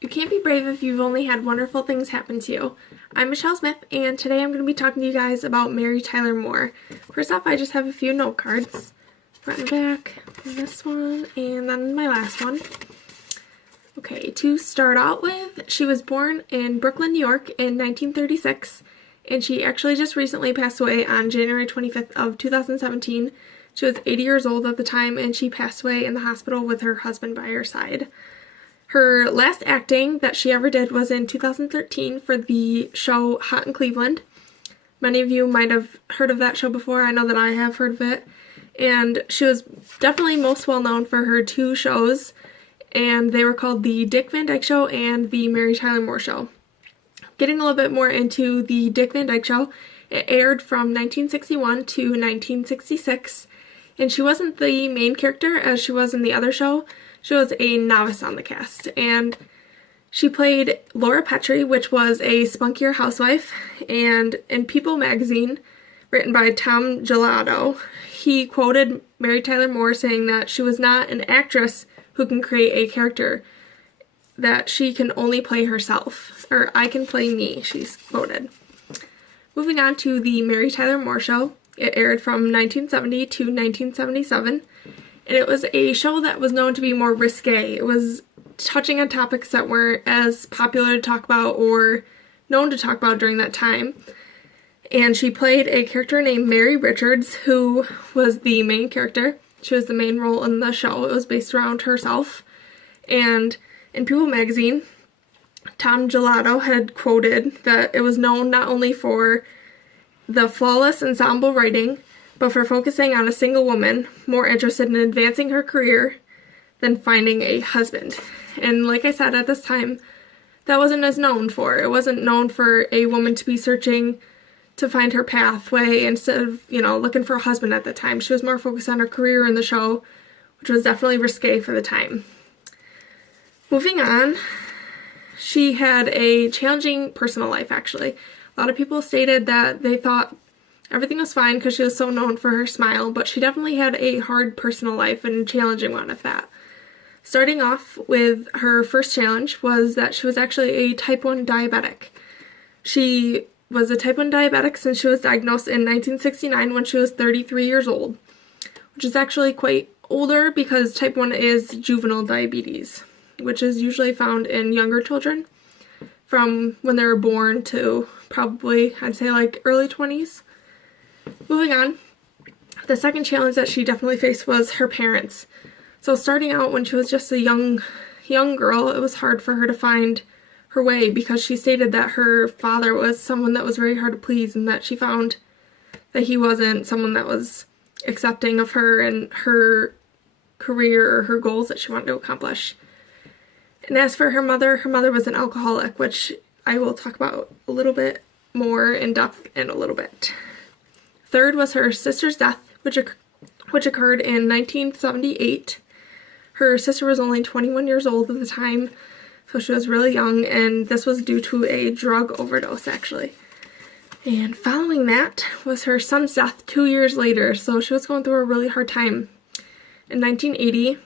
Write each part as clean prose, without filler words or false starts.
You can't be brave if you've only had wonderful things happen to you. I'm Michelle Smith, and today I'm going to be talking to you guys about Mary Tyler Moore. First off, I just have a few note cards. Front and back, this one, and then my last one. Okay, to start out with, she was born in Brooklyn, New York in 1936, and she actually just recently passed away on January 25th of 2017. She was 80 years old at the time, and she passed away in the hospital with her husband by her side. Her last acting that she ever did was in 2013 for the show Hot in Cleveland. Many of you might have heard of that show before. I know that I have heard of it. And she was definitely most well known for her two shows, and they were called The Dick Van Dyke Show and The Mary Tyler Moore Show. Getting a little bit more into The Dick Van Dyke Show, it aired from 1961 to 1966, and she wasn't the main character as she was in the other show. She was a novice on the cast, and she played Laura Petrie, which was a spunkier housewife, and in People magazine, written by Tom Gelato, he quoted Mary Tyler Moore saying that she was not an actress who can create a character, that she can only play herself, or I can play me, she's quoted. Moving on to the Mary Tyler Moore Show, it aired from 1970 to 1977. And it was a show that was known to be more risque. It was touching on topics that weren't as popular to talk about or known to talk about during that time. And she played a character named Mary Richards, who was the main character. She was the main role in the show. It was based around herself. And in People magazine, Tom Gelato had quoted that it was known not only for the flawless ensemble writing, but for focusing on a single woman, more interested in advancing her career than finding a husband. And like I said, at this time, that wasn't as known for. It wasn't known for a woman to be searching to find her pathway instead of, looking for a husband at the time. She was more focused on her career in the show, which was definitely risque for the time. Moving on, she had a challenging personal life, actually. A lot of people stated that they thought everything was fine because she was so known for her smile, but she definitely had a hard personal life and challenging one at that. Starting off with her first challenge was that she was actually a type 1 diabetic. She was a type 1 diabetic since she was diagnosed in 1969 when she was 33 years old, which is actually quite older because type 1 is juvenile diabetes, which is usually found in younger children from when they were born to probably, I'd say, like early 20s. Moving on, the second challenge that she definitely faced was her parents. So starting out when she was just a young girl, it was hard for her to find her way because she stated that her father was someone that was very hard to please and that she found that he wasn't someone that was accepting of her and her career or her goals that she wanted to accomplish. And as for her mother was an alcoholic, which I will talk about a little bit more in depth in a little bit. Third was her sister's death, which occurred in 1978. Her sister was only 21 years old at the time, so she was really young, and this was due to a drug overdose, actually. And following that was her son's death 2 years later, so she was going through a really hard time. In 1980,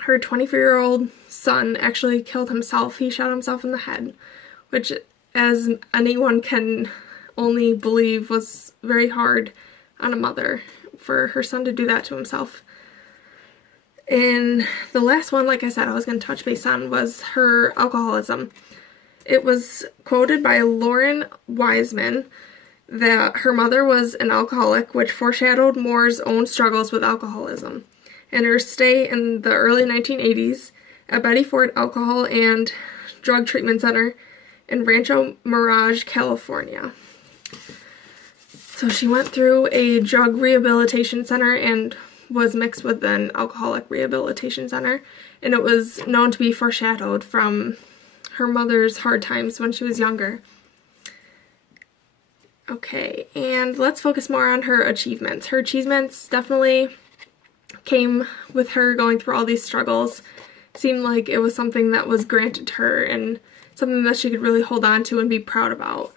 her 24-year-old son actually killed himself. He shot himself in the head, which, as anyone can only believe, was very hard on a mother for her son to do that to himself. And the last one, like I said, I was going to touch base on was her alcoholism. It was quoted by Lauren Wiseman that her mother was an alcoholic, which foreshadowed Moore's own struggles with alcoholism. And her stay in the early 1980s at Betty Ford Alcohol and Drug Treatment Center in Rancho Mirage, California. So she went through a drug rehabilitation center and was mixed with an alcoholic rehabilitation center, and it was known to be foreshadowed from her mother's hard times when she was younger. Okay, and let's focus more on her achievements. Her achievements definitely came with her going through all these struggles. It seemed like it was something that was granted to her and something that she could really hold on to and be proud about.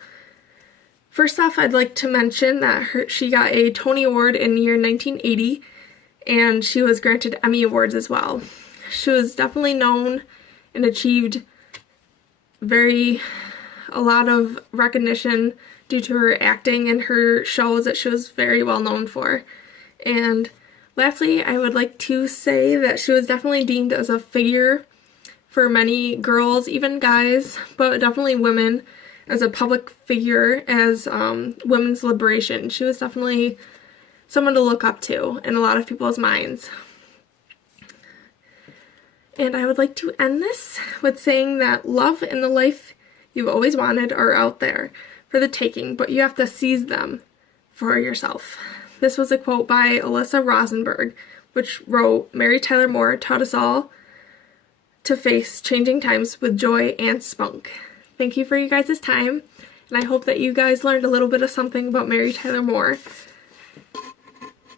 First off, I'd like to mention that she got a Tony Award in the year 1980, and she was granted Emmy Awards as well. She was definitely known and achieved a lot of recognition due to her acting and her shows that she was very well known for. And lastly, I would like to say that she was definitely deemed as a figure for many girls, even guys, but definitely women, as a public figure, as women's liberation. She was definitely someone to look up to in a lot of people's minds. And I would like to end this with saying that love and the life you've always wanted are out there for the taking, but you have to seize them for yourself. This was a quote by Alyssa Rosenberg, which wrote, "Mary Tyler Moore taught us all to face changing times with joy and spunk." Thank you for you guys' time, and I hope that you guys learned a little bit of something about Mary Tyler Moore.